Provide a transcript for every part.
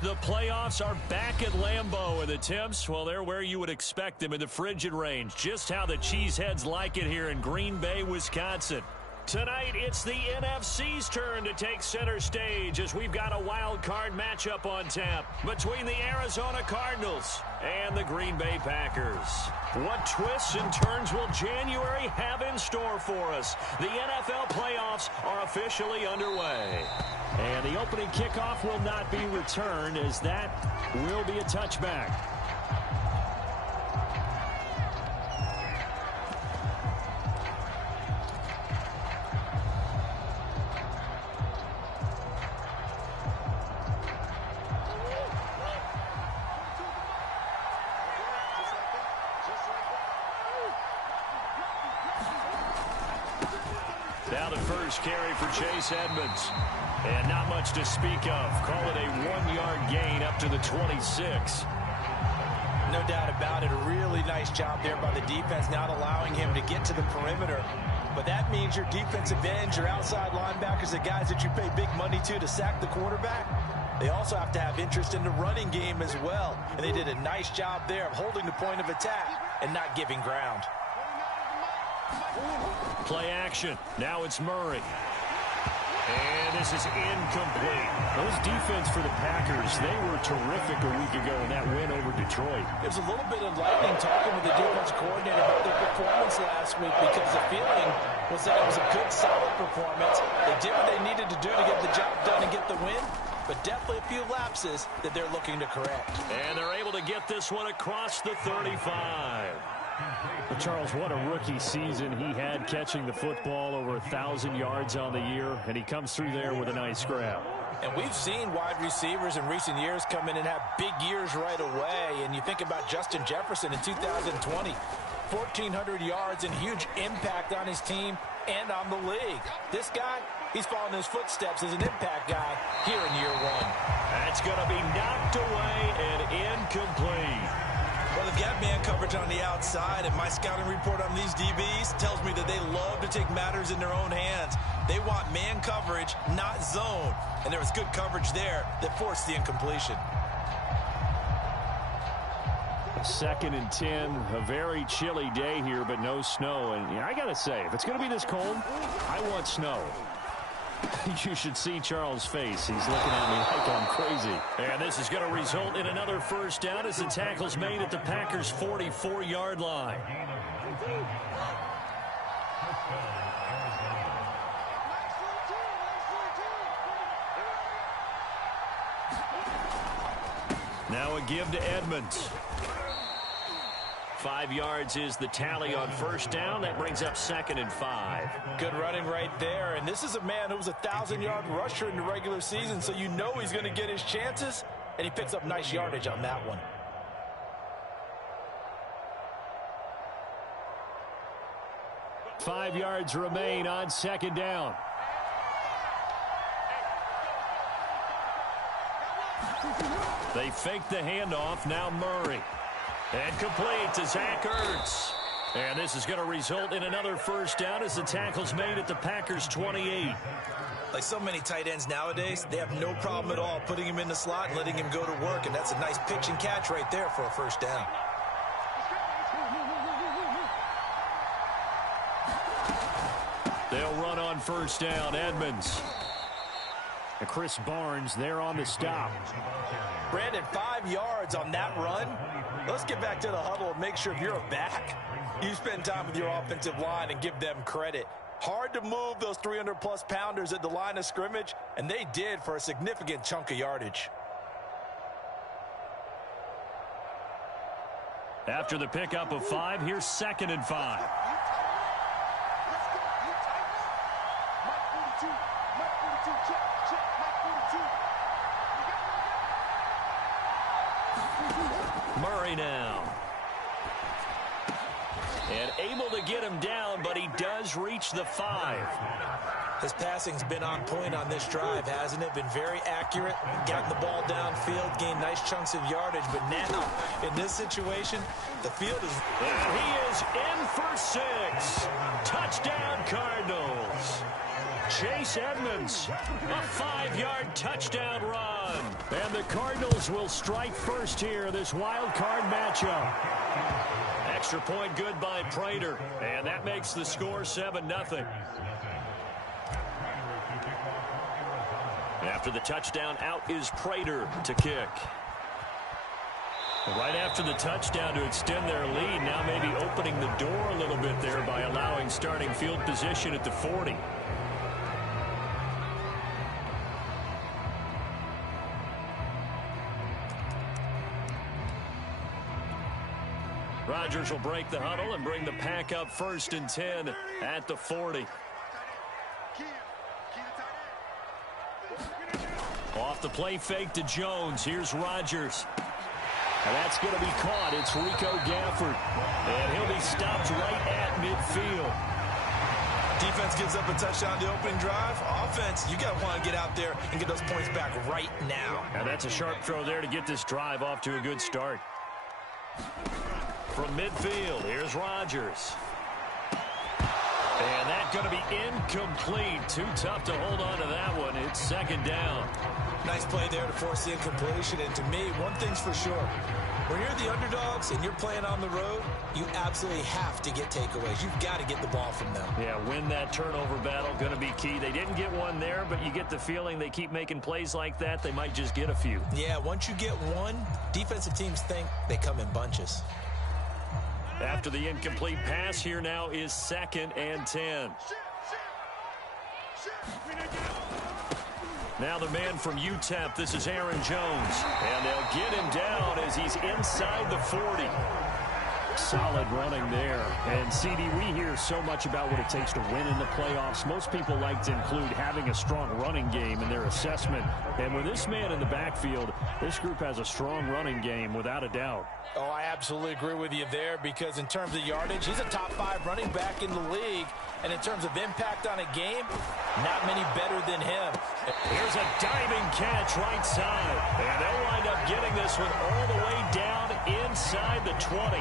The playoffs are back at Lambeau, and the temps, well, they're where you would expect them in the frigid range. Just how the Cheeseheads like it here in Green Bay, Wisconsin. Tonight, it's the NFC's turn to take center stage as we've got a wild card matchup on tap between the Arizona Cardinals and the Green Bay Packers. What twists and turns will January have in store for us? The NFL playoffs are officially underway. And the opening kickoff will not be returned, as that will be a touchback. Now the first carry for Chase Edmonds. And not much to speak of. Call it a 1-yard gain up to the 26. No doubt about it. A really nice job there by the defense, not allowing him to get to the perimeter. But that means your defensive ends, your outside linebackers, the guys that you pay big money to sack the quarterback, they also have to have interest in the running game as well. And they did a nice job there of holding the point of attack and not giving ground. Play action. Now it's Murray. And this is incomplete. Those defense for the Packers, they were terrific a week ago in that win over Detroit. It was a little bit enlightening talking with the defense coordinator about their performance last week, because the feeling was that it was a good, solid performance. They did what they needed to do to get the job done and get the win, but definitely a few lapses that they're looking to correct. And they're able to get this one across the 35. But Charles, what a rookie season he had, catching the football over 1,000 yards on the year, and he comes through there with a nice grab. And we've seen wide receivers in recent years come in and have big years right away. And you think about Justin Jefferson in 2020, 1,400 yards and huge impact on his team and on the league. This guy, he's following his footsteps as an impact guy here in year one. That's going to be knocked away and incomplete. Well, they've got man coverage on the outside, and my scouting report on these DBs tells me that they love to take matters in their own hands. They want man coverage, not zone. And there was good coverage there that forced the incompletion. 2nd and 10, a very chilly day here, but no snow. And I got to say, if it's going to be this cold, I want snow. You should see Charles' face. He's looking at me like I'm crazy. And this is going to result in another first down as the tackle's made at the Packers' 44-yard line. Now a give to Edmonds. 5 yards is the tally on first down. That brings up 2nd and 5. Good running right there. And this is a man who was a 1,000-yard rusher in the regular season, so you know he's going to get his chances, and he picks up nice yardage on that one. Five yards remain on 2nd down. They fake the handoff. Now Murray. And complete to Zach Ertz. And this is going to result in another first down as the tackle's made at the Packers' 28. Like so many tight ends nowadays, they have no problem at all putting him in the slot and letting him go to work. And that's a nice pitch and catch right there for a first down. They'll run on first down. Edmonds. And Chris Barnes there on the stop. Brandon, 5 yards on that run. Let's get back to the huddle and make sure if you're a back, you spend time with your offensive line and give them credit. Hard to move those 300-plus pounders at the line of scrimmage, and they did for a significant chunk of yardage. After the pickup of 5, here's 2nd and 5. Murray now. And able to get him down, but he does reach the 5. His passing's been on point on this drive, hasn't it? Been very accurate, gotten the ball downfield, gained nice chunks of yardage. But now, in this situation, the field is... And he is in for 6. Touchdown, Cardinals. Chase Edmonds, a 5-yard touchdown run. And the Cardinals will strike first here, this wild card matchup. Extra point good by Prater, and that makes the score 7-0. After the touchdown, out is Prater to kick. Right after the touchdown to extend their lead, now maybe opening the door a little bit there by allowing starting field position at the 40. Rodgers will break the huddle and bring the pack up 1st and 10 at the 40. Off the play fake to Jones. Here's Rodgers. And that's going to be caught. It's Rico Gafford. And he'll be stopped right at midfield. Defense gives up a touchdown the opening drive. Offense, you got to want to get out there and get those points back right now. And that's a sharp throw there to get this drive off to a good start. From midfield, here's Rodgers. And that's going to be incomplete. Too tough to hold on to that one. It's 2nd down. Nice play there to force the incompletion. And to me, one thing's for sure. When you're the underdogs and you're playing on the road, you absolutely have to get takeaways. You've got to get the ball from them. Yeah, win that turnover battle, going to be key. They didn't get one there, but you get the feeling they keep making plays like that, they might just get a few. Yeah, once you get one, defensive teams think they come in bunches. After the incomplete pass, here now is 2nd and 10. Now the man from UTEP, this is Aaron Jones. And they'll get him down as he's inside the 40. Solid running there. And, CD, we hear so much about what it takes to win in the playoffs. Most people like to include having a strong running game in their assessment. And with this man in the backfield, this group has a strong running game without a doubt. Oh, I absolutely agree with you there because in terms of yardage, he's a top 5 running back in the league. And in terms of impact on a game, not many better than him. Here's a diving catch right side. And they'll wind up getting this one all the way down inside the 20.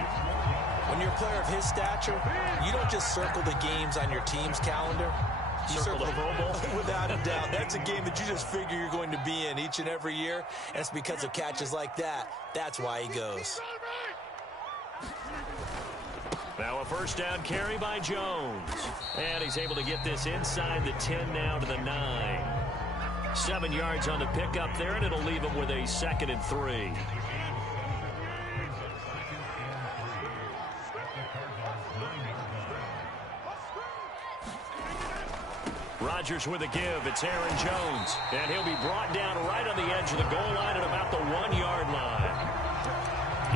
When you're a player of his stature, you don't just circle the games on your team's calendar. You circle the Pro Bowl. Without a doubt. That's a game that you just figure you're going to be in each and every year. And it's because of catches like that. That's why he goes. Now a 1st down carry by Jones. And he's able to get this inside the 10 now to the 9. 7 yards on the pickup there, and it'll leave him with a 2nd and 3. Rodgers with a give. It's Aaron Jones. And he'll be brought down right on the edge of the goal line at about the 1-yard line.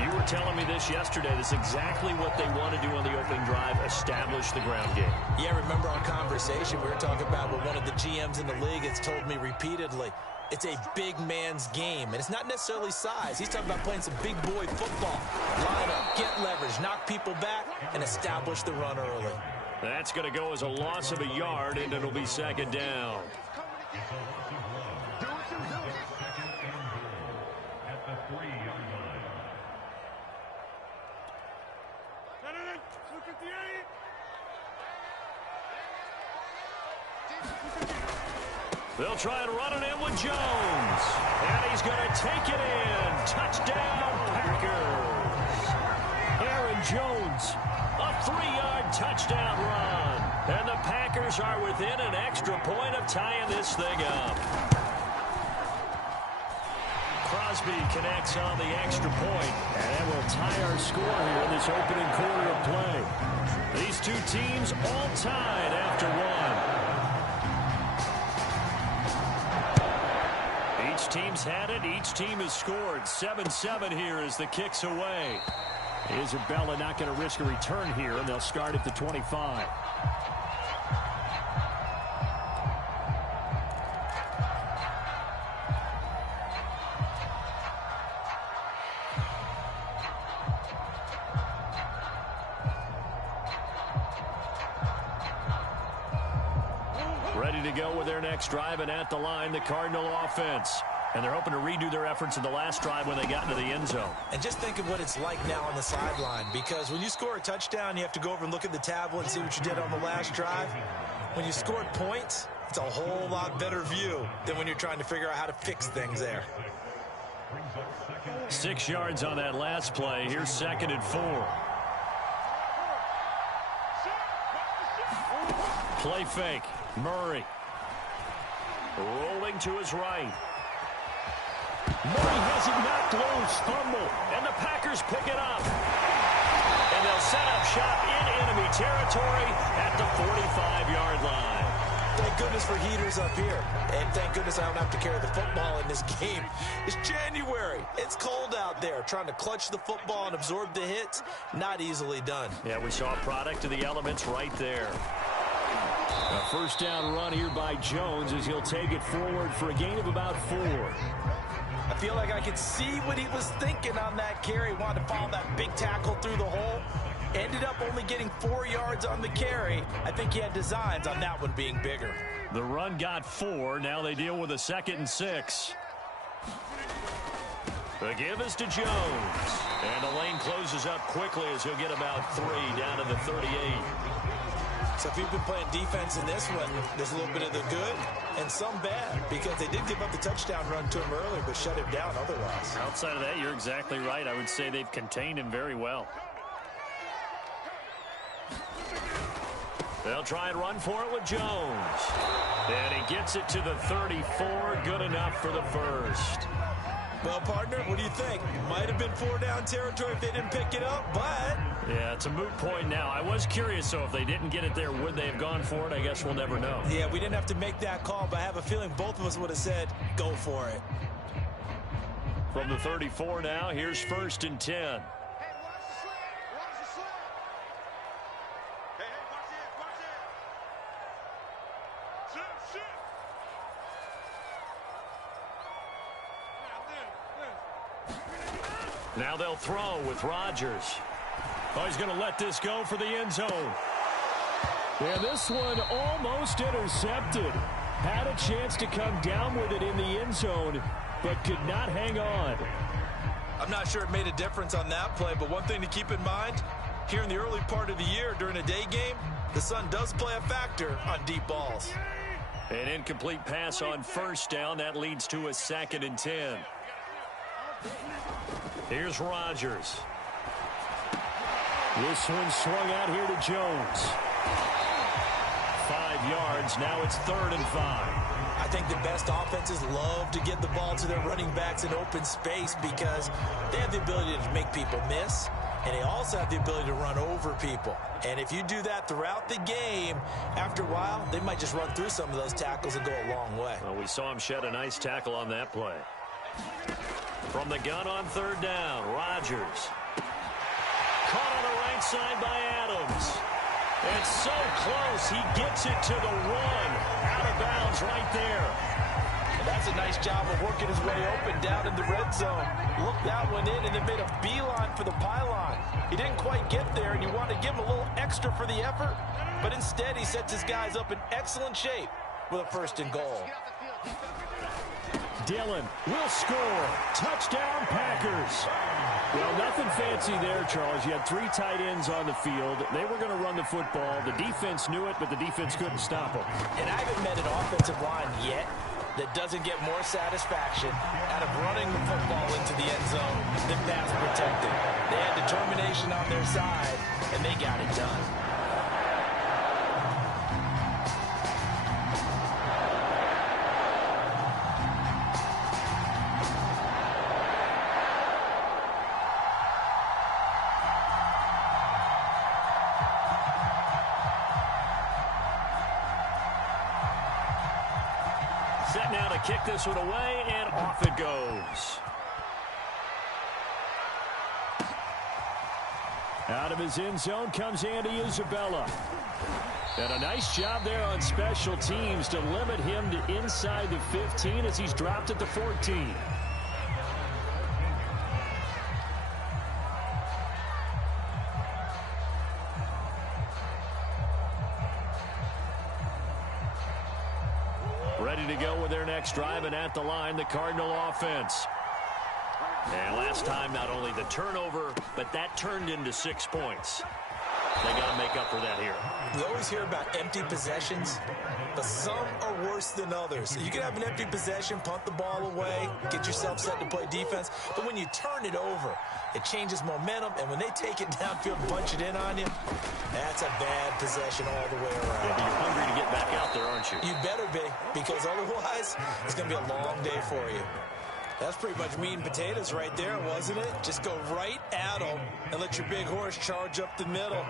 You were telling me this yesterday. This is exactly what they want to do on the opening drive, establish the ground game. Yeah, remember our conversation we were talking about with one of the GMs in the league has told me repeatedly. It's a big man's game, and it's not necessarily size. He's talking about playing some big boy football. Line up, get leverage, knock people back, and establish the run early. That's going to go as a loss of a yard, and it'll be 2nd down. They'll try and run it in with Jones. And he's going to take it in. Touchdown, Packers. Aaron Jones, a 3-yard touchdown run. And the Packers are within an extra point of tying this thing up. Crosby connects on the extra point. And that will tie our score here in this opening quarter of play. These two teams all tied after one. Each team's had it. Each team has scored. 7-7 here as the kick's away. Isabella not going to risk a return here, and they'll start at the 25. Ready to go with their next drive, and at the line, the Cardinal offense. And they're hoping to redo their efforts in the last drive when they got into the end zone. And just think of what it's like now on the sideline, because when you score a touchdown, you have to go over and look at the tablet and see what you did on the last drive. when you scored points, it's a whole lot better view than when you're trying to figure out how to fix things there. 6 yards on that last play. Here's 2nd and 4. Play fake. Murray. Rolling to his right. Murray has it knocked loose. Fumble. And the Packers pick it up. And they'll set up shop in enemy territory at the 45-yard line. Thank goodness for heaters up here. And thank goodness I don't have to carry the football in this game. It's January. It's cold out there. Trying to clutch the football and absorb the hits, not easily done. Yeah, we saw a product of the elements right there. A first down run here by Jones as he'll take it forward for a gain of about 4. I feel like I could see what he was thinking on that carry. Wanted to follow that big tackle through the hole. Ended up only getting 4 yards on the carry. I think he had designs on that one being bigger. The run got 4. Now they deal with a 2nd and 6. The give is to Jones. And the lane closes up quickly as he'll get about 3 down to the 38. So if you've been playing defense in this one, there's a little bit of the good and some bad, because they did give up the touchdown run to him earlier, but shut him down otherwise. Outside of that, you're exactly right. I would say they've contained him very well. They'll try and run for it with Jones. And he gets it to the 34. Good enough for the first. Well, partner, what do you think? Might have been 4-down territory if they didn't pick it up, but... Yeah, it's a moot point now. I was curious, so if they didn't get it there, would they have gone for it? I guess we'll never know. Yeah, we didn't have to make that call, but I have a feeling both of us would have said, go for it. From the 34 now, here's 1st and 10. Now they'll throw with Rodgers. Oh, he's going to let this go for the end zone. Yeah, this one almost intercepted. Had a chance to come down with it in the end zone, but could not hang on. I'm not sure it made a difference on that play, but one thing to keep in mind, here in the early part of the year during a day game, the sun does play a factor on deep balls. An incomplete pass on 1st down. That leads to a 2nd and 10. Here's Rodgers. This one swung out here to Jones. 5 yards. Now it's 3rd and 5. I think the best offenses love to get the ball to their running backs in open space because they have the ability to make people miss, and they also have the ability to run over people. And if you do that throughout the game, after a while, they might just run through some of those tackles and go a long way. Well, we saw him shed a nice tackle on that play. From the gun on 3rd down, Rodgers. Caught on the right side by Adams. It's so close, he gets it to the 1. Out of bounds right there. And that's a nice job of working his way open down in the red zone. Looked that one in and then made a beeline for the pylon. He didn't quite get there, and you want to give him a little extra for the effort, but instead he sets his guys up in excellent shape with a 1st and goal. Dillon will score. Touchdown, Packers. Well, nothing fancy there, Charles. You had 3 tight ends on the field. They were going to run the football. The defense knew it, but the defense couldn't stop them. And I haven't met an offensive line yet that doesn't get more satisfaction out of running the football into the end zone than pass protecting. They had determination on their side, and they got it done. Set now to kick this one away, and off it goes. Out of his end zone comes Andy Isabella. And a nice job there on special teams to limit him to inside the 15 as he's dropped at the 14. Ready to go with their next drive, and at the line, the Cardinal offense. And last time, not only the turnover, but that turned into 6 points. They got to make up for that here. We always hear about empty possessions, but some are worse than others. You can have an empty possession, punt the ball away, get yourself set to play defense, but when you turn it over, it changes momentum, and when they take it downfield and punch it in on you, that's a bad possession all the way around. Yeah, but you're hungry to get back out there, aren't you? You better be, because otherwise, it's going to be a long day for you. That's pretty much meat and potatoes right there, wasn't it? Just go right at them and let your big horse charge up the middle.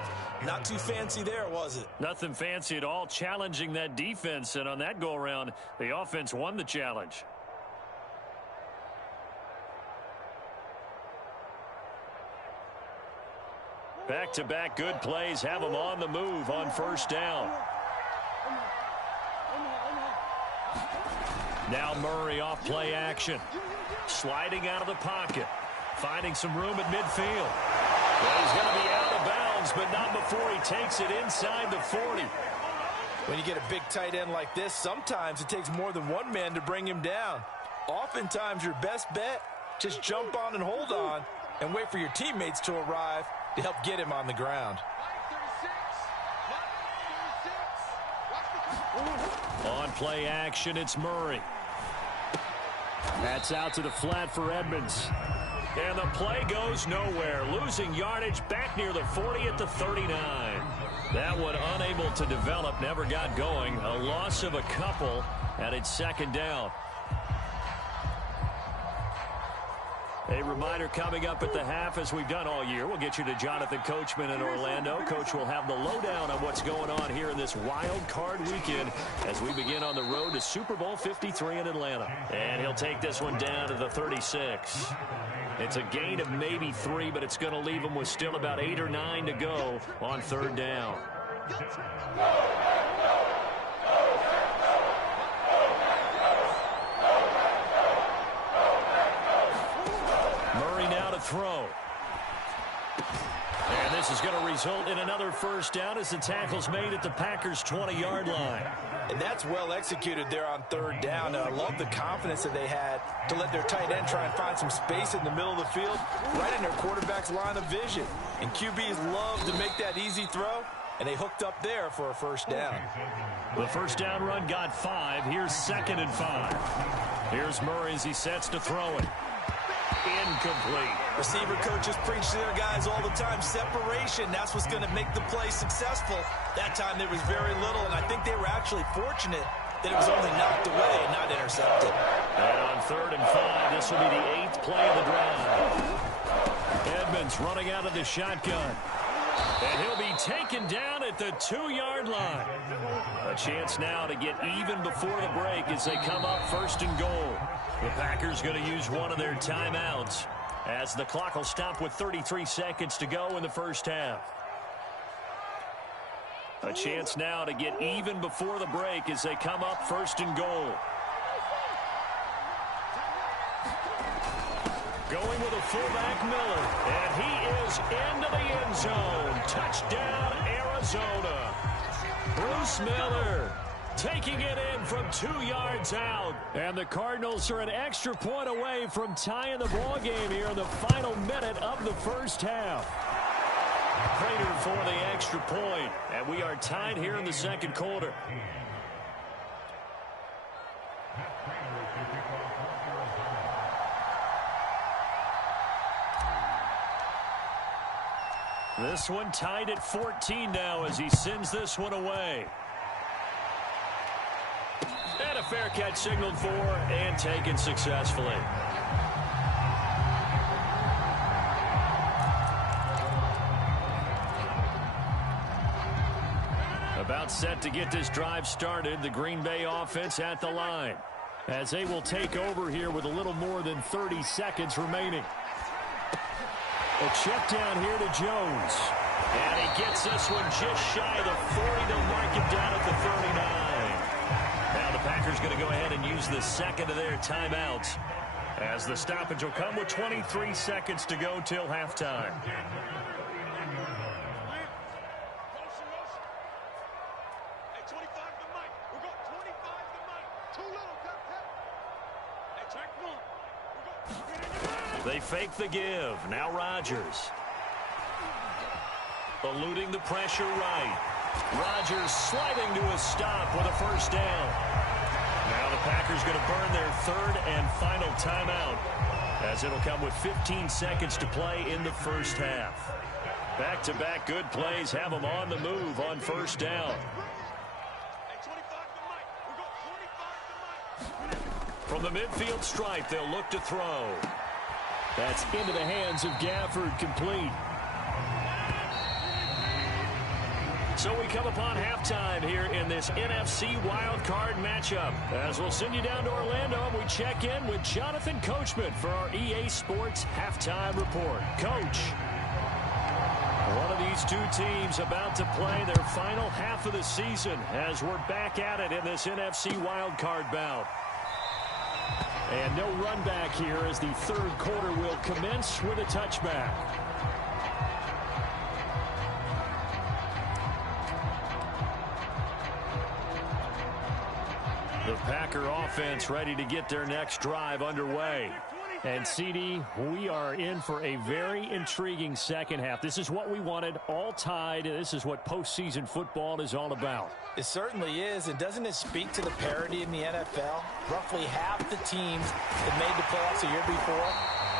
Not too fancy there, was it? Nothing fancy at all, challenging that defense, and on that go-around, the offense won the challenge. Back-to-back good plays have them on the move on first down. Now Murray off play action. Sliding out of the pocket. Finding some room at midfield. Well, he's going to be out of bounds, but not before he takes it inside the 40. When you get a big tight end like this, sometimes it takes more than one man to bring him down. Oftentimes, your best bet, just jump on and hold on and wait for your teammates to arrive to help get him on the ground. On play action, it's Murray. That's out to the flat for Edmonds. And the play goes nowhere. Losing yardage back near the 40 at the 39. That one unable to develop, never got going. A loss of a couple, and it's second down. A reminder coming up at the half, as we've done all year. We'll get you to Jonathan Coachman in Orlando. Coach will have the lowdown on what's going on here in this wild card weekend as we begin on the road to Super Bowl 53 in Atlanta. And he'll take this one down to the 36. It's a gain of maybe 3, but it's going to leave him with still about 8 or 9 to go on third down. Throw. And this is going to result in another first down as the tackle's made at the Packers' 20-yard line. And that's well executed there on third down. I love the confidence that they had to let their tight end try and find some space in the middle of the field, right in their quarterback's line of vision. And QBs love to make that easy throw, and they hooked up there for a first down. The first down run got 5. Here's 2nd and 5. Here's Murray as he sets to throw it. Incomplete. Receiver coaches preach to their guys all the time. Separation, that's what's going to make the play successful. That time there was very little, and I think they were actually fortunate that it was only knocked away and not intercepted. And on 3rd and 5, this will be the 8th play of the drive. Edmonds running out of the shotgun. And he'll be taken down at the 2-yard line. A chance now to get even before the break as they come up 1st and goal. The Packers going to use one of their timeouts as the clock will stop with 33 seconds to go in the first half. A chance now to get even before the break as they come up 1st and goal. Going with a fullback, Miller, and he is into the end zone. Touchdown, Arizona. Bruce Miller taking it in from 2 yards out. And the Cardinals are an extra point away from tying the ball game here in the final minute of the first half. Prater for the extra point, and we are tied here in the second quarter. This one tied at 14 now as he sends this one away. And a fair catch signaled for and taken successfully. About set to get this drive started, the Green Bay offense at the line, as they will take over here with a little more than 30 seconds remaining. A check down here to Jones. And he gets this one just shy of the 40. They'll mark him down at the 39. Now the Packers going to go ahead and use the second of their timeouts, as the stoppage will come with 23 seconds to go till halftime. They fake the give. Now Rodgers. Eluding the pressure right. Rodgers sliding to a stop with a first down. Now the Packers going to burn their third and final timeout, as it'll come with 15 seconds to play in the first half. Back-to-back good plays have them on the move on first down. From the midfield stripe, they'll look to throw. That's into the hands of Gafford, complete. So we come upon halftime here in this NFC Wildcard matchup. As we'll send you down to Orlando, and we check in with Jonathan Coachman for our EA Sports Halftime Report. Coach, one of these two teams about to play their final half of the season as we're back at it in this NFC Wildcard bout. And no run back here as the third quarter will commence with a touchback. The Packer offense ready to get their next drive underway. And, CD, we are in for a very intriguing second half. This is what we wanted, all tied. This is what postseason football is all about. It certainly is, and doesn't it speak to the parity in the NFL? Roughly half the teams that made the playoffs a year before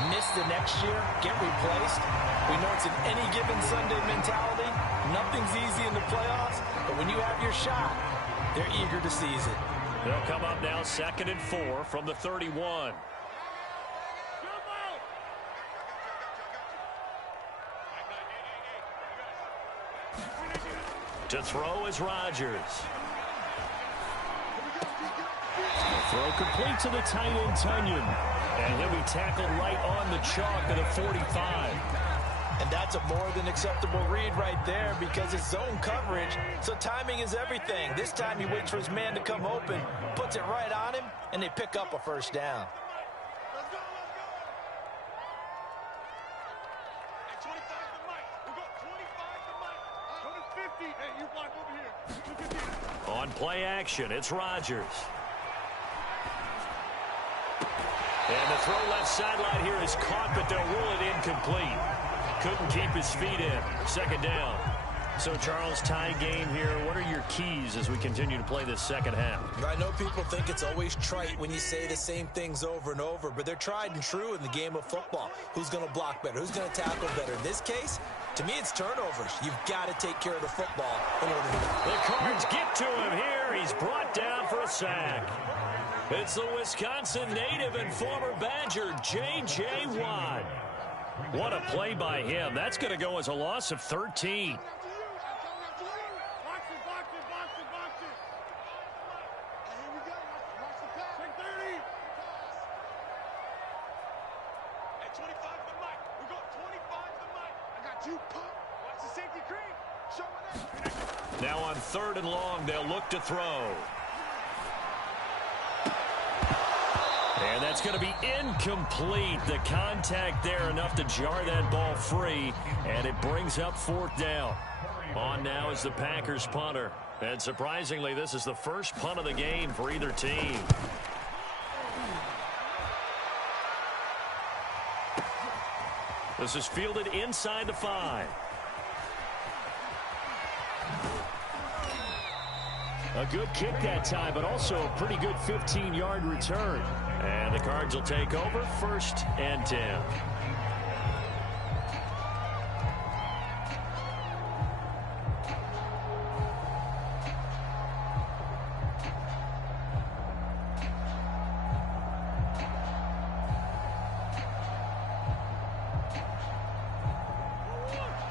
miss the next year, get replaced. We know it's an any given Sunday mentality. Nothing's easy in the playoffs, but when you have your shot, they're eager to seize it. They'll come up now 2nd and 4 from the 31. To throw is Rodgers. Throw complete to the tight end, Tunyon. And he'll be tackled right on the chalk at the 45. And that's a more than acceptable read right there because it's zone coverage, so timing is everything. This time he waits for his man to come open, puts it right on him, and they pick up a first down. On play action, it's Rodgers. And the throw left sideline here is caught, but they'll rule it incomplete. Couldn't keep his feet in. Second down. So, Charles, tie game here. What are your keys as we continue to play this second half? I know people think it's always trite when you say the same things over and over, but they're tried and true in the game of football. Who's going to block better? Who's going to tackle better? In this case, to me, it's turnovers. You've got to take care of the football in order to win. The Cards get to him here. He's brought down for a sack. It's the Wisconsin native and former Badger, J.J. Watt. What a play by him. That's going to go as a loss of 13. Now on 3rd and long, they'll look to throw. And that's going to be incomplete. The contact there enough to jar that ball free, and it brings up 4th down. On now is the Packers punter. And surprisingly, this is the first punt of the game for either team. This is fielded inside the 5. A good kick that time, but also a pretty good 15-yard return. And the Cards will take over 1st and 10.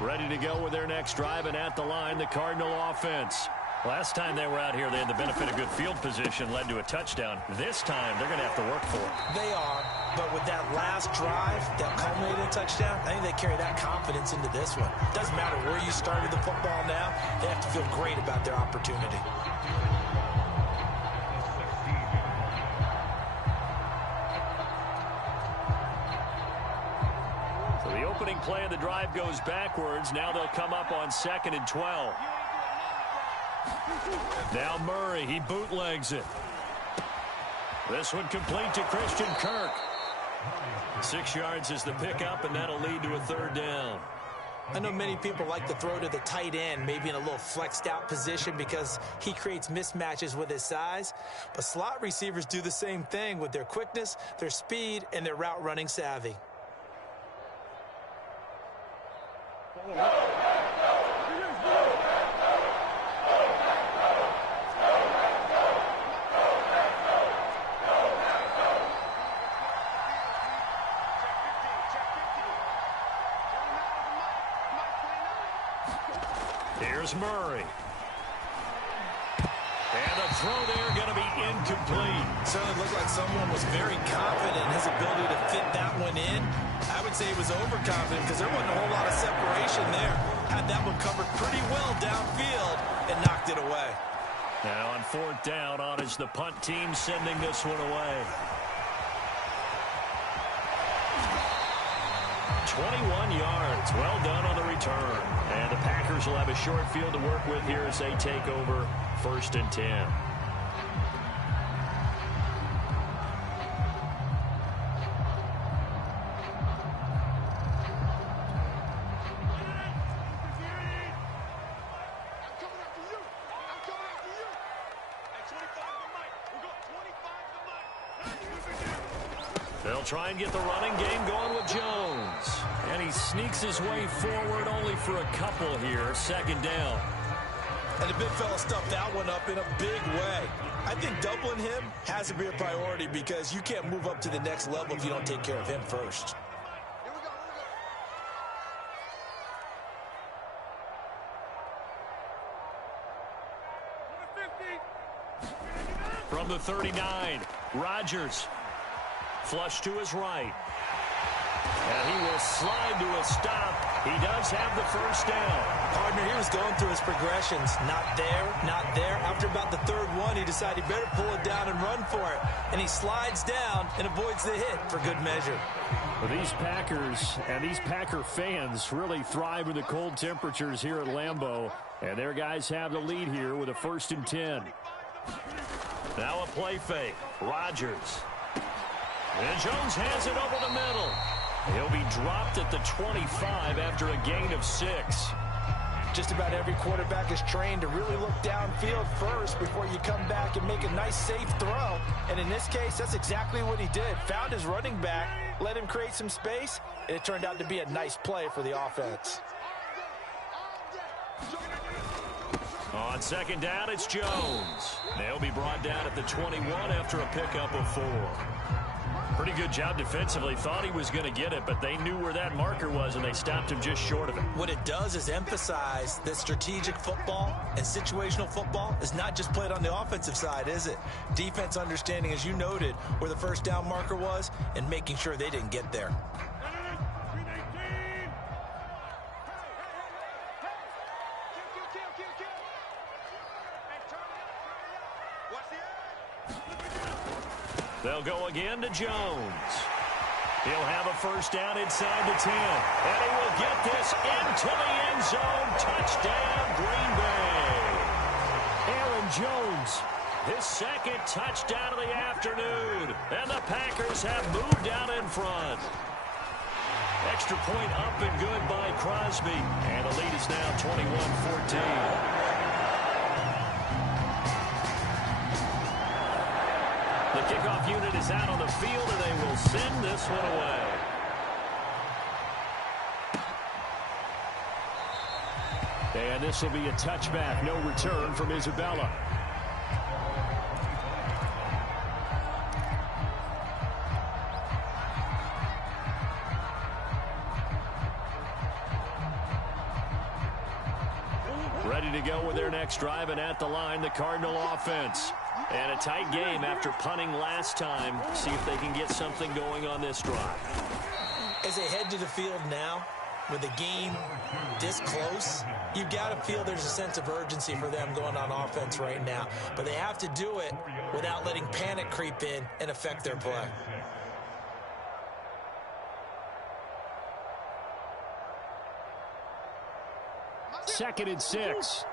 Ready to go with their next drive, and at the line, the Cardinal offense. Last time they were out here, they had the benefit of good field position, led to a touchdown. This time, they're going to have to work for it. They are, but with that last drive that culminated in a touchdown, I think they carry that confidence into this one. Doesn't matter where you started the football now, they have to feel great about their opportunity. So the opening play of the drive goes backwards. Now they'll come up on 2nd and 12. Now Murray, he bootlegs it. This one complete to Christian Kirk. 6 yards is the pickup, and that'll lead to a 3rd down. I know many people like to throw to the tight end, maybe in a little flexed out position because he creates mismatches with his size. But slot receivers do the same thing with their quickness, their speed, and their route running savvy. Here's Murray. And a throw there going to be incomplete. Certainly looked like someone was very confident in his ability to fit that one in. I would say he was overconfident because there wasn't a whole lot of separation there. Had that one covered pretty well downfield and knocked it away. Now on 4th down, on is the punt team sending this one away. 21 yards. Well done on the return. And the Packers will have a short field to work with here as they take over 1st and 10. They'll try and get the running game going with Jones. And he sneaks his way forward only for a couple here. 2nd down. And the big fella stuffed that one up in a big way. I think doubling him has to be a priority because you can't move up to the next level if you don't take care of him first. From the 39, Rodgers. Flush to his right. And he will slide to a stop. He does have the 1st down. Partner, he was going through his progressions. Not there, not there. After about the 3rd one, he decided he better pull it down and run for it. And he slides down and avoids the hit for good measure. Well, these Packers and these Packer fans really thrive in the cold temperatures here at Lambeau. And their guys have the lead here with a 1st and 10. Now a play fake. Rodgers. And Jones has it over the middle. He'll be dropped at the 25 after a gain of 6. Just about every quarterback is trained to really look downfield first before you come back and make a nice, safe throw. And in this case, that's exactly what he did. Found his running back, let him create some space, and it turned out to be a nice play for the offense. On 2nd down, it's Jones. They'll be brought down at the 21 after a pickup of 4. Pretty good job defensively. Thought he was going to get it, but they knew where that marker was, and they stopped him just short of it. What it does is emphasize that strategic football and situational football is not just played on the offensive side, is it? Defense understanding, as you noted, where the 1st down marker was and making sure they didn't get there. They'll go again to Jones. He'll have a 1st down inside the 10. And he will get this into the end zone. Touchdown, Green Bay. Aaron Jones, his 2nd touchdown of the afternoon. And the Packers have moved out in front. Extra point up and good by Crosby. And the lead is now 21-14. The kickoff unit is out on the field, and they will send this one away. And this will be a touchback. No return from Isabella. Ready to go with their next drive, and at the line, the Cardinal offense. And a tight game after punting last time. See if they can get something going on this drive. As they head to the field now, with the game this close, you've got to feel there's a sense of urgency for them going on offense right now. But they have to do it without letting panic creep in and affect their play. Second and 6.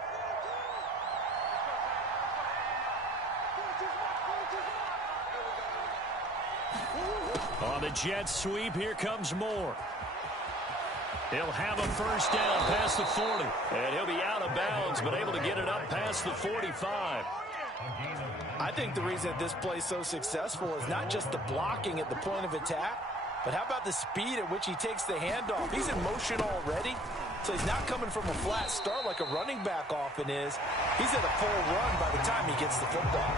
On the jet sweep, here comes Moore. He'll have a first down past the 40. And he'll be out of bounds, but able to get it up past the 45. I think the reason this play is so successful is not just the blocking at the point of attack, but how about the speed at which he takes the handoff? He's in motion already, so he's not coming from a flat start like a running back often is. He's at a full run by the time he gets the football.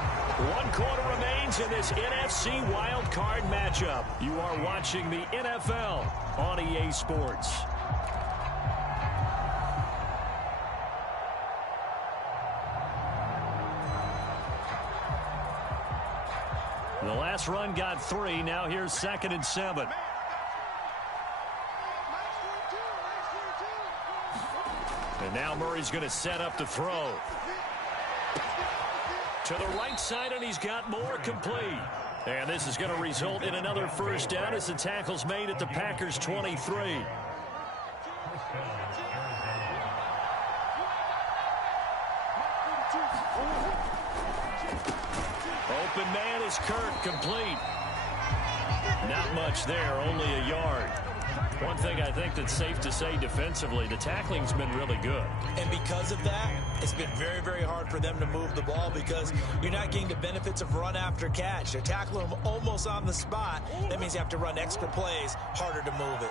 1 quarter remains in this NFC Wildcard matchup. You are watching the NFL on EA Sports. The last run got 3. Now here's 2nd and 7. And now Murray's going to set up to throw. To the right side, and he's got more complete. And this is going to result in another first down as the tackle's made at the Packers' 23. Open man is Kirk, complete. Not much there, only a yard. One thing I think that's safe to say defensively, the tackling's been really good. And because of that, it's been very, very hard for them to move the ball because you're not getting the benefits of run after catch. They're tackling them almost on the spot. That means you have to run extra plays, harder to move it.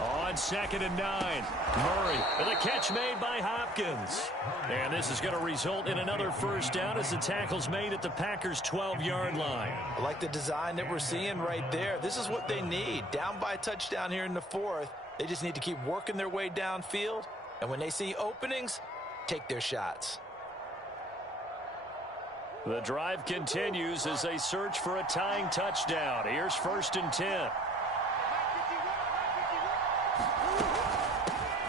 On 2nd and 9, Murray with a catch made by Hopkins. And this is going to result in another first down as the tackle's made at the Packers' 12-yard line. I like the design that we're seeing right there. This is what they need. Down by a touchdown here in the 4th. They just need to keep working their way downfield. And when they see openings, take their shots. The drive continues as they search for a tying touchdown. Here's 1st and 10.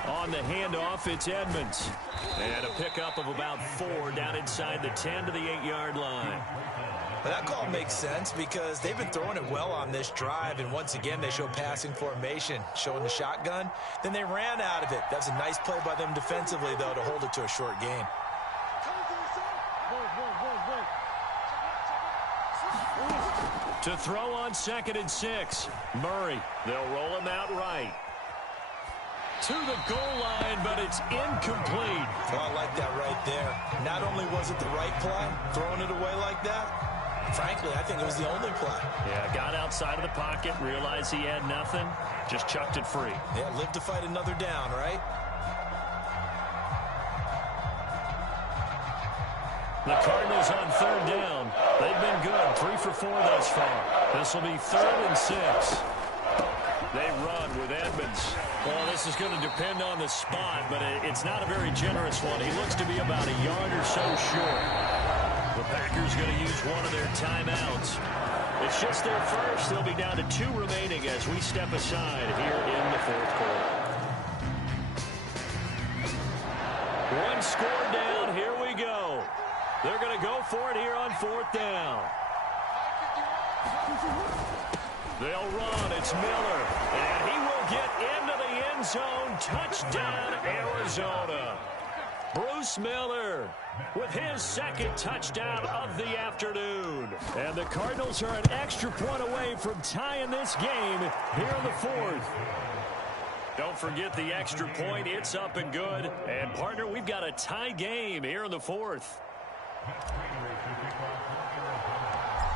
On the handoff, it's Edmonds. And a pickup of about 4 down inside the 10 to the 8-yard line. Well, that call makes sense because they've been throwing it well on this drive, and once again they show passing formation, showing the shotgun. Then they ran out of it. That's a nice play by them defensively, though, to hold it to a short gain. To throw on 2nd and 6, Murray. They'll roll him out right. To the goal line, but it's incomplete. Oh, I like that right there. Not only was it the right play, throwing it away like that, frankly, I think it was the only play. Yeah, got outside of the pocket, realized he had nothing, just chucked it free. Yeah, live to fight another down, right? The Cardinals on 3rd down. They've been good, 3 for 4 thus far. This will be 3rd and 6. They run with Edmonds. Well, this is going to depend on the spot, but it's not a very generous one. He looks to be about a yard or so short. The Packers going to use one of their timeouts. It's just their first. They'll be down to 2 remaining as we step aside here in the 4th quarter. 1 score down. Here we go. They're going to go for it here on 4th down. They'll run. It's Miller. And he will get into the end zone. Touchdown, Arizona. Bruce Miller with his 2nd touchdown of the afternoon. And the Cardinals are an extra point away from tying this game here in the 4th. Don't forget the extra point. It's up and good. And, partner, we've got a tie game here in the 4th.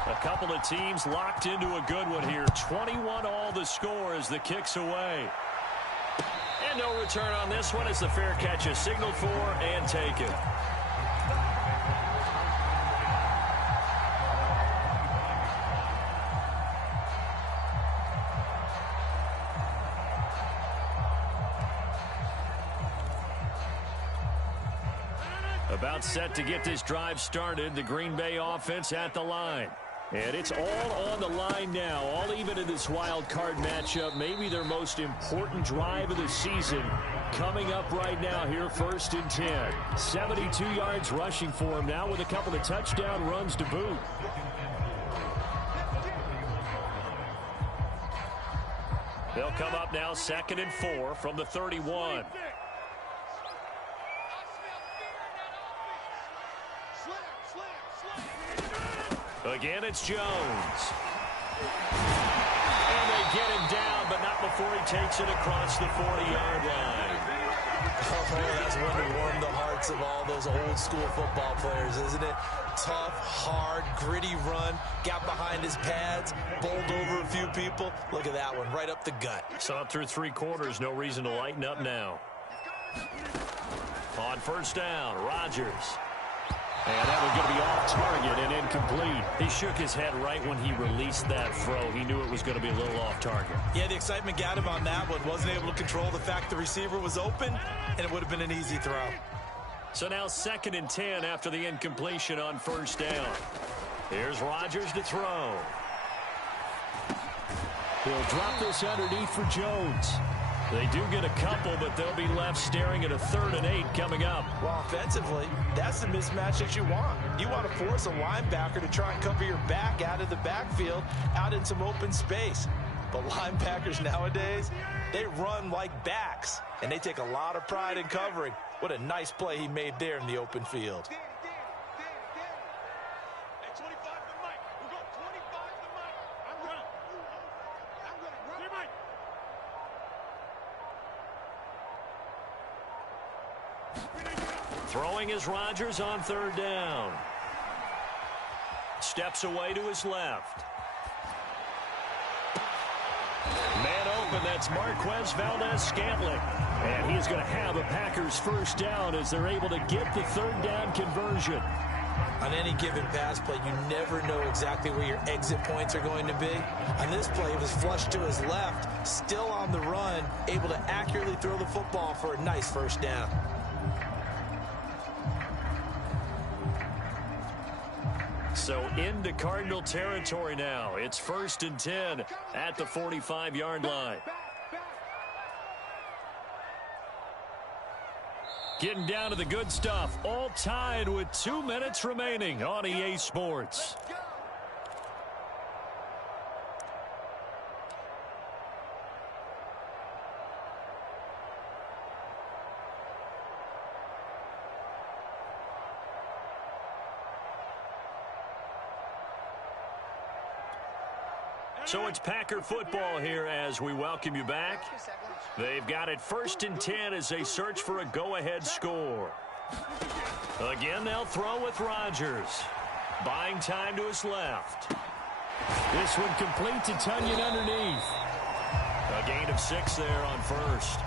A couple of teams locked into a good one here. 21 all the score as the kick's away. And no return on this one as the fair catch is signaled for and taken. About set to get this drive started. The Green Bay offense at the line. And it's all on the line now, all even in this wild card matchup. Maybe their most important drive of the season coming up right now here, 1st and 10. 72 yards rushing for him now with a couple of touchdown runs to boot. They'll come up now 2nd and 4 from the 31. Again, it's Jones. And they get him down, but not before he takes it across the 40-yard line. Oh, that's one to warm the hearts of all those old-school football players, isn't it? Tough, hard, gritty run. Got behind his pads, bowled over a few people. Look at that one, right up the gut. So through 3 quarters, no reason to lighten up now. On first down, Rodgers. And that was going to be off target and incomplete. He shook his head right when he released that throw. He knew it was going to be a little off target. Yeah, the excitement got him on that one. Wasn't able to control the fact the receiver was open, and it would have been an easy throw. So now 2nd and 10 after the incompletion on first down. Here's Rodgers to throw. He'll drop this underneath for Jones. They do get a couple, but they'll be left staring at a 3rd and 8 coming up. Well, offensively, that's the mismatch that you want. You want to force a linebacker to try and cover your back out of the backfield, out in some open space. But linebackers nowadays, they run like backs, and they take a lot of pride in covering. What a nice play he made there in the open field. Throwing is Rodgers on 3rd down. Steps away to his left. Man open, that's Marquez Valdez-Scantling. And he's going to have a Packers first down as they're able to get the 3rd down conversion. On any given pass play, you never know exactly where your exit points are going to be. On this play, it was flushed to his left, still on the run, able to accurately throw the football for a nice first down. So into Cardinal territory now. It's 1st and 10 at the 45-yard line. Getting down to the good stuff. All tied with 2 minutes remaining on EA Sports. So it's Packer football here as we welcome you back. They've got it 1st and 10 as they search for a go-ahead score. Again, they'll throw with Rodgers. Buying time to his left. This one complete to Tunyon underneath. A gain of 6 there on first.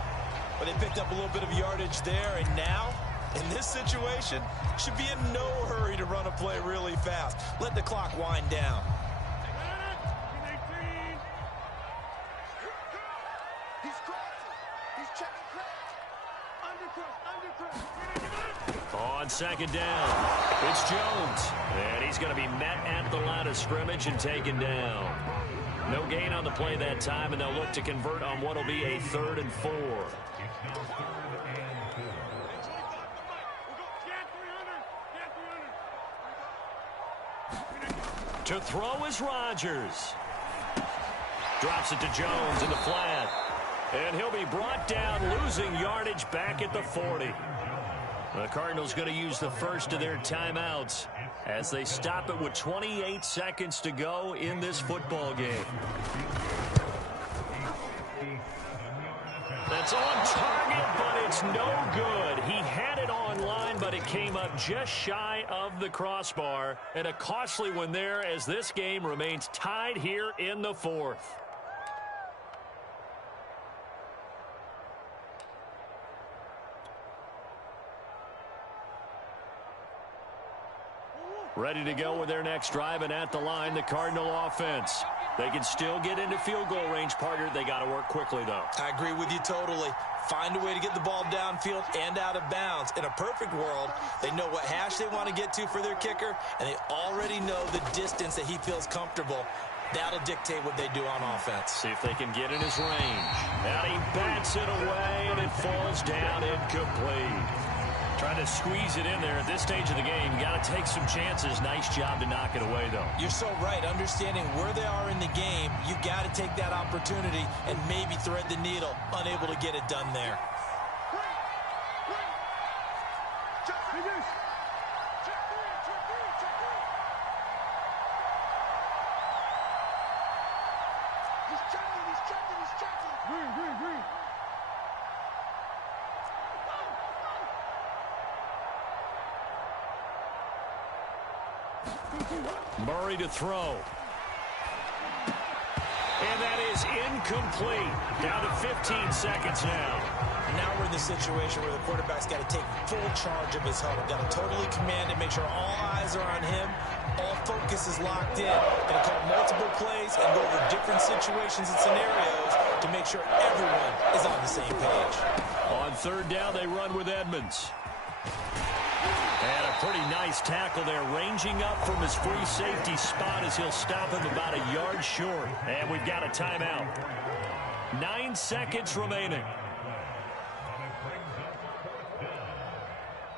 But they picked up a little bit of yardage there, and now, in this situation, should be in no hurry to run a play really fast. Let the clock wind down. On 2nd down, it's Jones. And he's going to be met at the line of scrimmage and taken down. No gain on the play that time, and they'll look to convert on what will be a 3rd and 4. To throw is Rodgers. Drops it to Jones in the flat. And he'll be brought down, losing yardage back at the 40. The Cardinals going to use the first of their timeouts as they stop it with 28 seconds to go in this football game. That's on target, but it's no good. He had it on line, but it came up just shy of the crossbar. And a costly one there as this game remains tied here in the 4th. Ready to go with their next drive, and at the line, the Cardinal offense. They can still get into field goal range, partner. They got to work quickly, though. I agree with you totally. Find a way to get the ball downfield and out of bounds. In a perfect world, they know what hash they want to get to for their kicker, and they already know the distance that he feels comfortable. That'll dictate what they do on offense. See if they can get in his range. And he bats it away, and it falls down incomplete. Trying to squeeze it in there at this stage of the game. Got to take some chances. Nice job to knock it away, though. You're so right. Understanding where they are in the game, you got to take that opportunity and maybe thread the needle. Unable to get it done there. Murray to throw. And that is incomplete. Down to 15 seconds now. Now we're in the situation where the quarterback's got to take full charge of his huddle. Got to totally command it, make sure all eyes are on him. All focus is locked in. Going to call multiple plays and go over different situations and scenarios to make sure everyone is on the same page. On third down, they run with Edmonds. And a pretty nice tackle there, ranging up from his free safety spot as he'll stop him about a yard short. And we've got a timeout. 9 seconds remaining.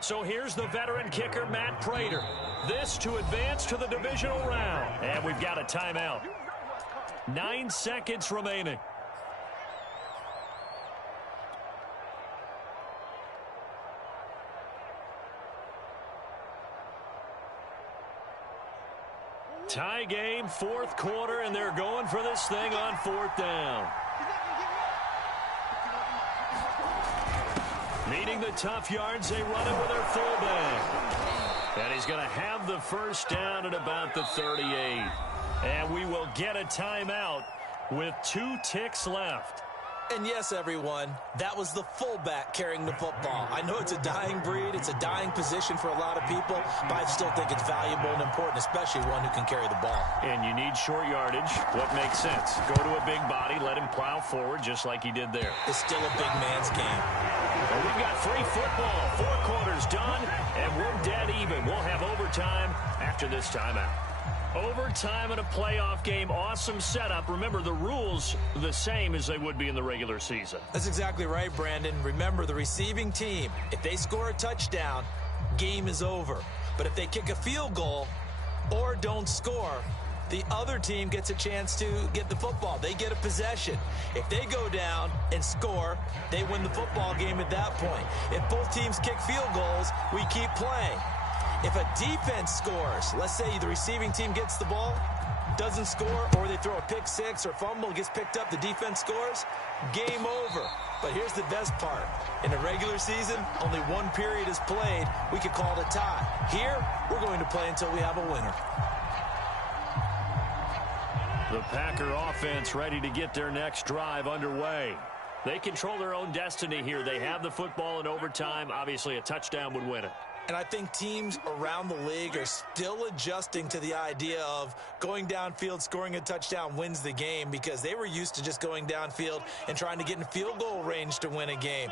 So here's the veteran kicker, Matt Prater. This to advance to the divisional round. And we've got a timeout. 9 seconds remaining. Tie game, fourth quarter, and they're going for this thing on fourth down. Needing the tough yards, they run it with their fullback. And he's going to have the first down at about the 38. And we will get a timeout with 2 ticks left. And yes, everyone, that was the fullback carrying the football. I know it's a dying breed, it's a dying position for a lot of people, but I still think it's valuable and important, especially one who can carry the ball. And you need short yardage. What makes sense? Go to a big body, let him plow forward just like he did there. It's still a big man's game. Well, we've got free football. 4 quarters done, and we're dead even. We'll have overtime after this timeout. Overtime in a playoff game, awesome setup. Remember, the rules the same as they would be in the regular season. That's exactly right, Brandon. Remember, the receiving team, if they score a touchdown, game is over. But if they kick a field goal or don't score, the other team gets a chance to get the football. They get a possession. If they go down and score, they win the football game at that point. If both teams kick field goals, we keep playing. If a defense scores, let's say the receiving team gets the ball, doesn't score, or they throw a pick six or fumble, gets picked up, the defense scores, game over. But here's the best part. In the regular season, only 1 period is played. We could call it a tie. Here, we're going to play until we have a winner. The Packer offense ready to get their next drive underway. They control their own destiny here. They have the football in overtime. Obviously, a touchdown would win it. And I think teams around the league are still adjusting to the idea of going downfield, scoring a touchdown wins the game, because they were used to just going downfield and trying to get in field goal range to win a game.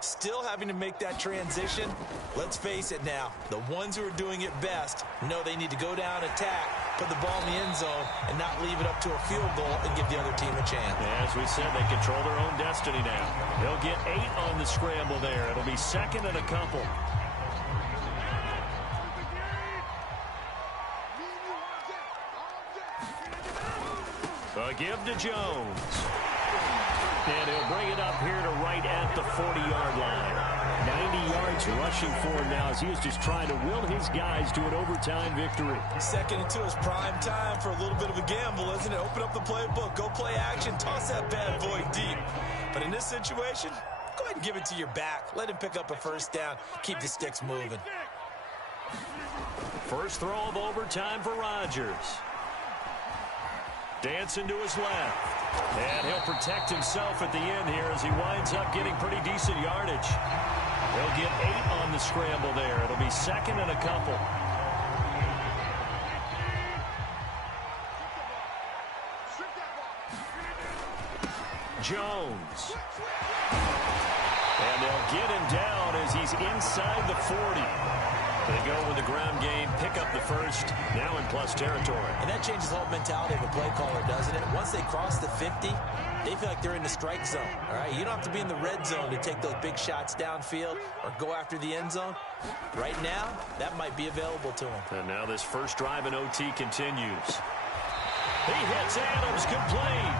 Still having to make that transition. Let's face it now, the ones who are doing it best know they need to go down, attack, put the ball in the end zone, and not leave it up to a field goal and give the other team a chance. As we said, they control their own destiny now. They'll get 8 on the scramble there. It'll be second and a couple. A give to Jones. And he'll bring it up here to right at the 40-yard line. 90 yards rushing for him now as he is just trying to will his guys to an overtime victory. 2nd and 2 is prime time for a little bit of a gamble, isn't it? Open up the playbook, go play action, toss that bad boy deep. But in this situation, go ahead and give it to your back. Let him pick up a first down. Keep the sticks moving. First throw of overtime for Rodgers. Dancing to his left. And he'll protect himself at the end here as he winds up getting pretty decent yardage. He'll get 8 on the scramble there. It'll be second and a couple. Jones. And they'll get him down as he's inside the 40. They go with the ground game, pick up the first, now in plus territory. And that changes the whole mentality of a play caller, doesn't it? Once they cross the 50, they feel like they're in the strike zone, all right? You don't have to be in the red zone to take those big shots downfield or go after the end zone. Right now, that might be available to them. And now this first drive in OT continues. He hits Adams complete.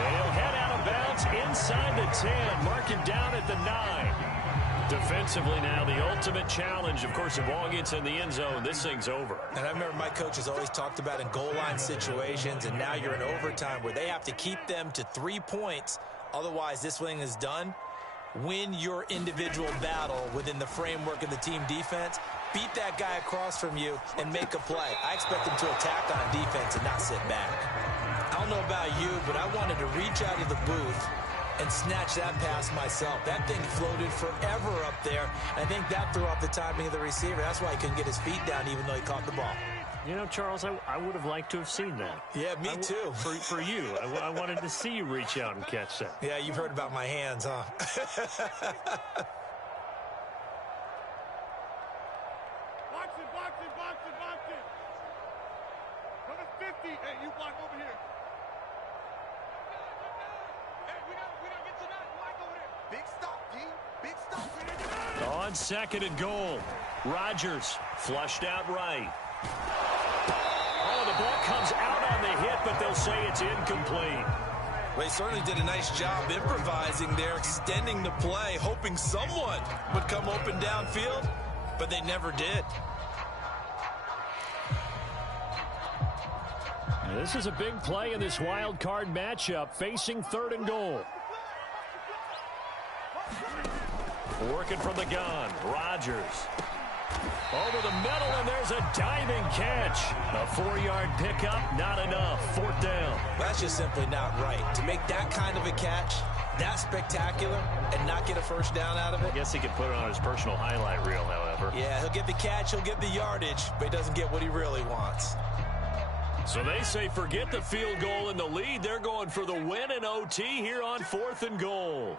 And he'll head out of bounds inside the 10, marking down at the 9. Defensively now, the ultimate challenge. Of course, if ball gets in the end zone, this thing's over. And I remember my coaches always talked about in goal line situations, and now you're in overtime where they have to keep them to 3 points. Otherwise, this thing is done. Win your individual battle within the framework of the team defense. Beat that guy across from you and make a play. I expect them to attack on defense and not sit back. I don't know about you, but I wanted to reach out of the booth and snatch that pass myself. That thing floated forever up there. I think that threw off the timing of the receiver. That's why he couldn't get his feet down even though he caught the ball. You know, Charles, I would have liked to have seen that. Yeah, me too. For you. I wanted to see you reach out and catch that. Yeah, you've heard about my hands, huh? Box it. Go to 50. Hey, you block over here. Big stop, G. Big stop. On 2nd and goal. Rodgers flushed out right. Oh, the ball comes out on the hit, but they'll say it's incomplete. Well, he certainly did a nice job improvising there, extending the play, hoping someone would come open downfield, but they never did. This is a big play in this wild card matchup, facing 3rd and goal. Working from the gun, Rodgers. Over the middle, and there's a diving catch. A 4-yard pickup, not enough. 4th down. That's just simply not right. To make that kind of a catch, that spectacular, and not get a first down out of it. I guess he could put it on his personal highlight reel, however. Yeah, he'll get the catch, he'll get the yardage, but he doesn't get what he really wants. So they say forget the field goal and the lead. They're going for the win in OT here on 4th and goal.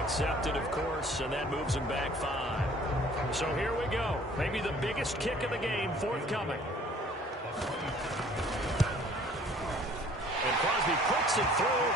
Accepted, of course, and that moves him back 5. So here we go. Maybe the biggest kick of the game forthcoming. And Crosby puts it through.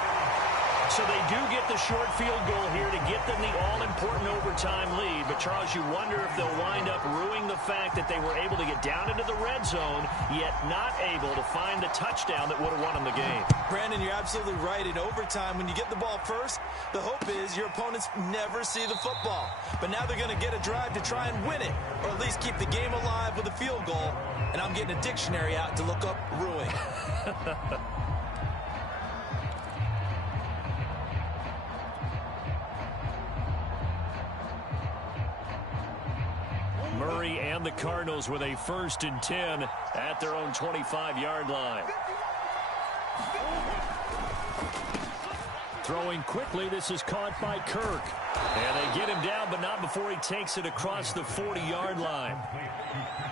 So they do get the short field goal here to get them the all-important overtime lead. But, Charles, you wonder if they'll wind up ruining the fact that they were able to get down into the red zone, yet not able to find the touchdown that would have won them the game. Brandon, you're absolutely right. In overtime, when you get the ball first, the hope is your opponents never see the football. But now they're going to get a drive to try and win it, or at least keep the game alive with a field goal. And I'm getting a dictionary out to look up ruin. Murray and the Cardinals with a 1st and 10 at their own 25-yard line. Throwing quickly, this is caught by Kirk. And they get him down, but not before he takes it across the 40-yard line.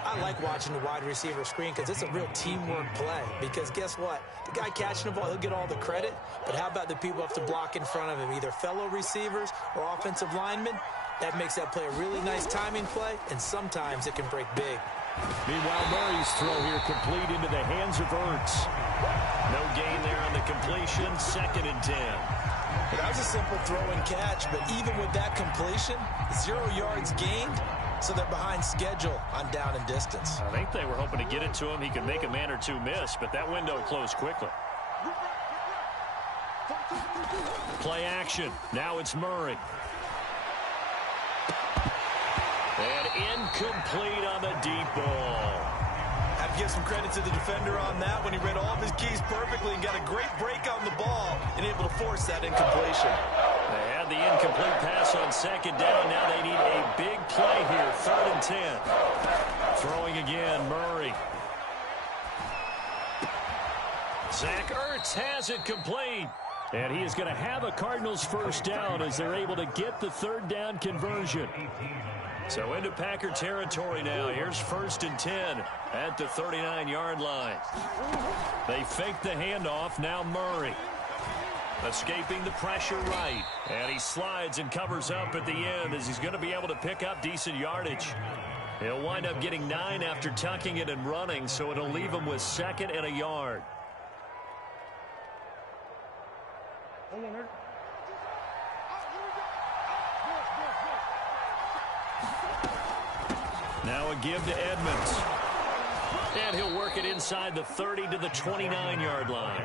I like watching the wide receiver screen because it's a real teamwork play. Because guess what? The guy catching the ball, he'll get all the credit. But how about the people who have to block in front of him, either fellow receivers or offensive linemen? That makes that play a really nice timing play, and sometimes it can break big. Meanwhile, Murray's throw here complete into the hands of Ertz. No gain there on the completion, 2nd and 10. That was a simple throw and catch, but even with that completion, 0 yards gained, so they're behind schedule on down and distance. I think they were hoping to get it to him. He could make a man or two miss, but that window closed quickly. Play action. Now it's Murray. And incomplete on the deep ball. I have to give some credit to the defender on that when he read all of his keys perfectly and got a great break on the ball and able to force that incompletion. They had the incomplete pass on 2nd down. Now they need a big play here, 3rd and 10. Throwing again, Murray. Zach Ertz has it complete. And he is going to have a Cardinals 1st down as they're able to get the 3rd down conversion. So into Packer territory now. Here's 1st and 10 at the 39-yard line. They fake the handoff. Now Murray. Escaping the pressure right. And he slides and covers up at the end as he's going to be able to pick up decent yardage. He'll wind up getting 9 after tucking it and running, so it'll leave him with 2nd and a yard. Now a give to Edmonds. And he'll work it inside the 30 to the 29-yard line.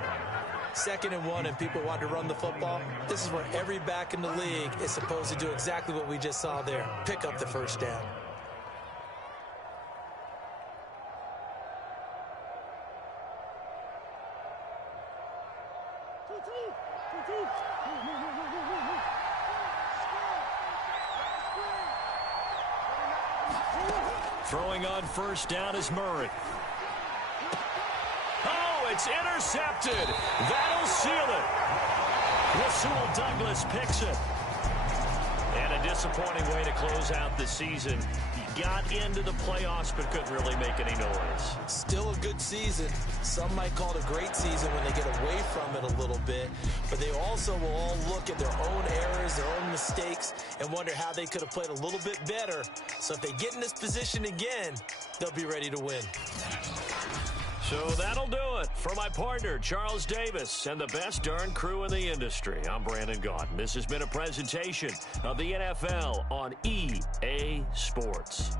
2nd and 1 and people want to run the football. This is where every back in the league is supposed to do exactly what we just saw there. Pick up the first down. Throwing on first down is Murray. Oh, it's intercepted. That'll seal it. Rasul Douglas picks it. And a disappointing way to close out the season. He got into the playoffs but couldn't really make any noise. Still a good season. Some might call it a great season when they get away from it a little bit. But they also will all look at their own errors, their own mistakes, and wonder how they could have played a little bit better. So if they get in this position again, they'll be ready to win. So that'll do it for my partner, Charles Davis, and the best darn crew in the industry. I'm Brandon Gaudin. This has been a presentation of the NFL on EA Sports.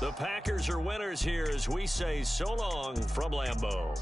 The Packers are winners here as we say so long from Lambeau.